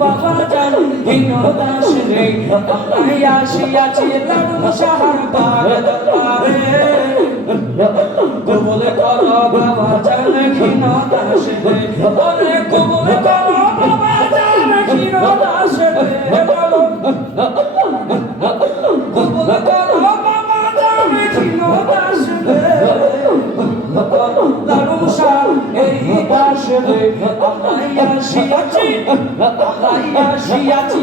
বাবা জান, বিনোদাস রে আমরাই আসিয়াছি লাগুন সাহার পারে দরবারে কবুল করো বাবা জান, বিনোদাস রে ওরে কবুল করো আসিয়াছি আমরাই আসিয়াছি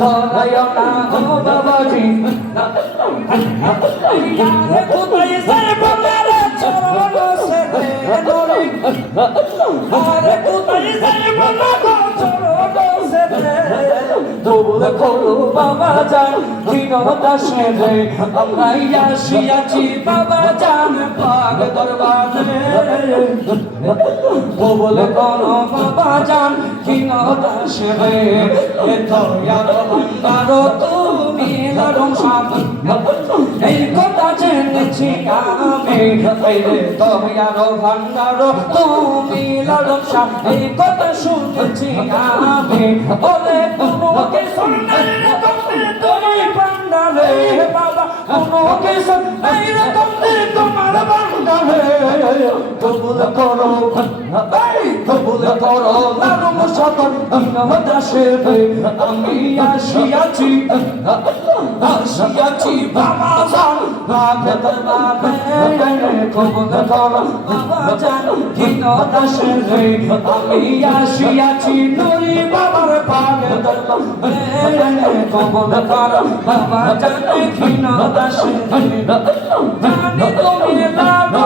ধরায়না ও বাবাজি কোথায় সে বলারে চরণ সে নরি আরে কোথায় সে বলারে চরণ সে কবুল করো বাবা জান দিন দাসে রে আসিয়াছি বাবা জান তুমি এই কথা জেনেছি আমি। এই দয়ার ভান্ডার, তুমি লড়ম সাপ এই কথা শুনেছি আমি। ওরে কোনো কিছু তুমি ভান্ডারে। বাবা কোনো কিছু রকম তোমার ভান্ডারে। কবুল করো এই কবুল করো সতন দাসে আমি আসিয়াছি আসিয়াছি, বাবা জান রাগে দরবারে কবুল করো, বাবা জান কিন দাসে আমি আসিয়াছি। নুরি বাবার পাগে দরবারে কবুল করো, বাবা জান কিন দাসে। জানি তুমি লালন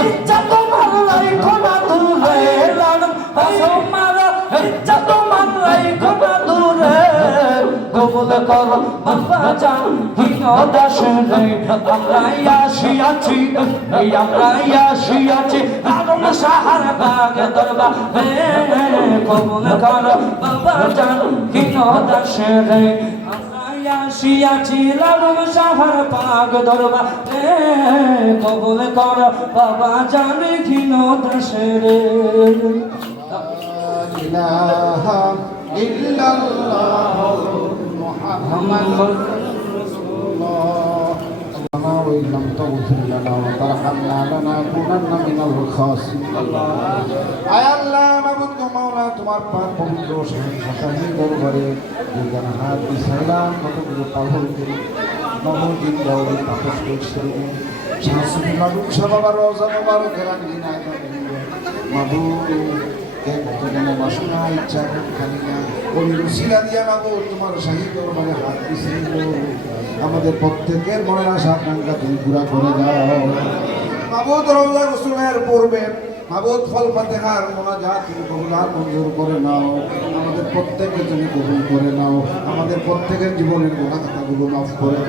ইচ্ছা তোমার লাই খোনা দূরে লালন আসো মারো ইচ্ছা তোমার লাই খোনা দূরে। কবুল করো, বাবা জান কিন দাসে রে আমরা আসিয়াছি, এই আমরা আসিয়াছি লালন সাহার বাগ দরবার কবুল করো, বাবা জান কিন দাসে রে আমরা আসিয়াছি লালন সাহার পাগ দরবার কবুল করো বাবা জান কিন দাসে রে إله إلا الله محمد رسول الله ربنا وإن لم تغفر لنا وترحمنا لنكونن من الخاسرين আয় আল্লাহ তোমার পাক পবিত্র শাহী দরবারে হাত বিছাইলাম। কতগুলো পাগল করে নবদিন দাউদি তাপস করছিলেন শাহসুফি মাবুদ সবাবার রোজা মাবুদ কতদিনে বাসনা, ইচ্ছা খালি না। ওই রুসিলা দিয়া মাবুদ তোমার শাহী দরবারে হাত বিছাইল। আমাদের প্রত্যেকের মনের আশা আকাঙ্ক্ষা তুমি পুরা করে দাও। মাবুদ রওজা রসুলের পূর্বে মাবুদ ফল ফাতেহার মোনাজাত তুমি কবুলার মঞ্জুর করে নাও। আমাদের প্রত্যেককে তুমি কবুল করে নাও। আমাদের প্রত্যেকের জীবনের গোনা কথাগুলো মাফ করে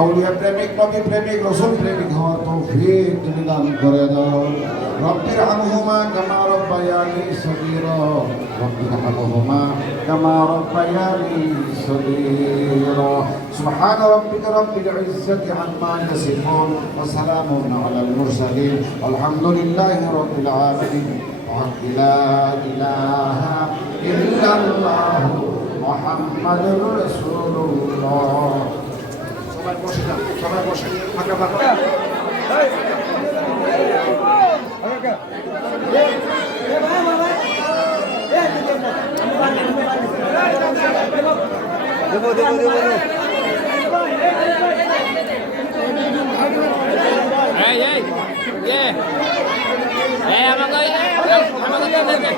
আউলিয়া প্রেমিক, নবী প্রেমিক, রসুল প্রেমিক হওয়ার তৌফিক তুমি দান করে দাও। রব্বির আনহুমা কামা রব্বায়ানি সগীরা। রব্বির আনহুমা কামা রব্বায়ানি সগীরা। সুবহান রব্বিকা রব্বিল ইজ্জাতি আম্মা ইয়াসিফুন ওয়া সালামুন আলাল মুরসালিন। আলহামদুলিল্লাহি রব্বিল আলামিন। লা ইলাহা ইল্লাল্লাহু মুহাম্মাদুর রাসূলুল্লাহ। সবাই বসে যান সবাই বসে। ফাঁকা ফাঁকা দেবো আমাকে আমাকে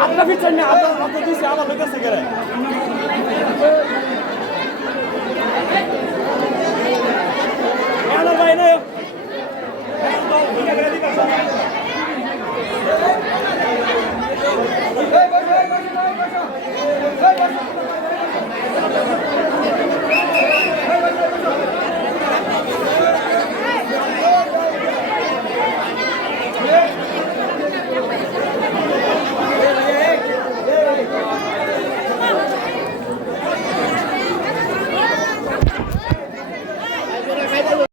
আপনার পিছনে আপনার দিছে আমার লোক আছে Hey,